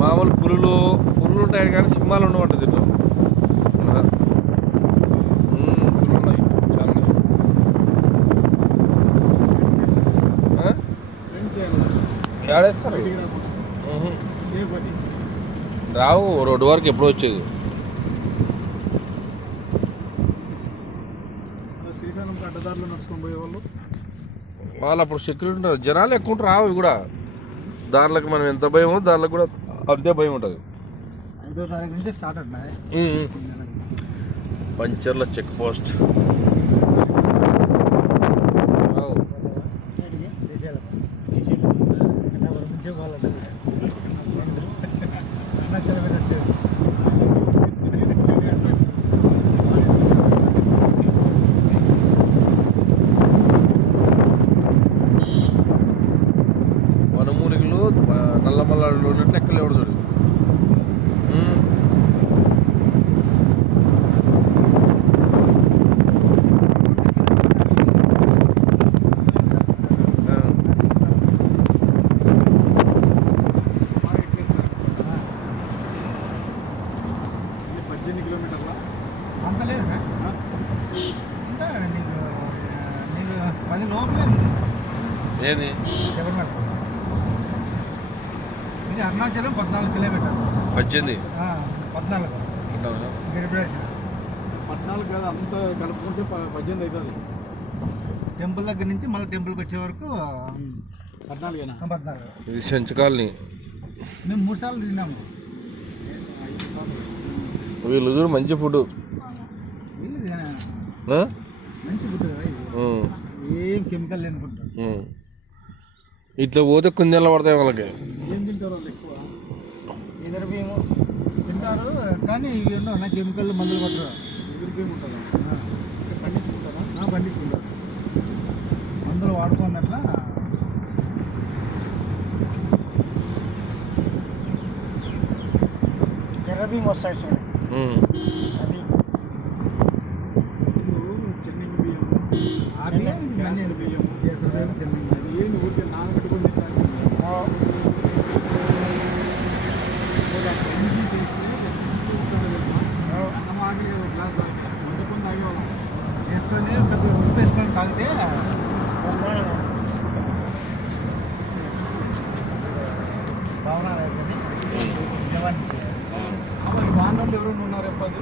మామూలు పులులు ఉంటాయి కానీ సింహాలు ఉండవంట దీంట్లో. పులులు ఉన్నాయి చాలా. ఏడేస్తారు రావు, రోడ్డు వరకు ఎప్పుడు వచ్చేది. వాళ్ళు అప్పుడు సెక్యూరిటీ ఉంటుంది, జనాలు ఎక్కువ ఉంటారు. రావు కూడా దానిలోకి మనం ఎంత భయం దానిలో కూడా అంతే భయం ఉంటుంది. 5వ తారీఖు నుంచి స్టార్ట్ అవుతున్నాయి పంచర్ల చెక్ పోస్ట్. వనమూలికలు నల్లమల్లాడు ఉన్నట్లు ఎక్కలు ఎవడు చూడు. అంత లేదు నీకు 10 లోపలే ఏది శబరిమల. ఇది అరుణాచలం 14 కిలోమీటర్లు. 18 14 గిరిప్రదక్షిణ 14 కాదు, అంత కలుపుకుంటే 18 అవుతుంది. టెంపుల్ దగ్గర నుంచి మళ్ళీ టెంపుల్కి వచ్చే వరకు 14. ఇది సెంచకాలని. మేము 3 సార్లు తిన్నాము. వీళ్ళు చూడు మంచి ఫుడ్, మంచి ఫుడ్ ఏం కెమికల్ లేనుకుంటారు. ఇట్లా పోతే కుందేళ్ళు పడతాయి వాళ్ళకి. ఏం తింటారు వాళ్ళు ఎక్కువ? ఎదురు బియ్యము తింటారు కానీ ఇవి ఉన్న కెమికల్ మందులు పట్టరు. ఎదురు బియ్యం ఉంటుందా? పండించుకుంటారా? పండించుకుంటారు, మందులు వాడుకున్నట్లా. ఎర్ర బియ్యం వస్తాయి సార్. అది చెన్నై బియ్యం, కేసరి బియ్యం, చెన్నై అది ఏంది ఊరికే నానబెట్టుకుని చేస్తే అన్నం ఆగి గ్లాస్ తాగి వండుకొని తాగేవాళ్ళం. వేసుకొని ఉప్పు వేసుకొని తాగితే భావన వేసేది జవాన్ బాగా ఎవరైనా ఉన్నారు ఎప్పటి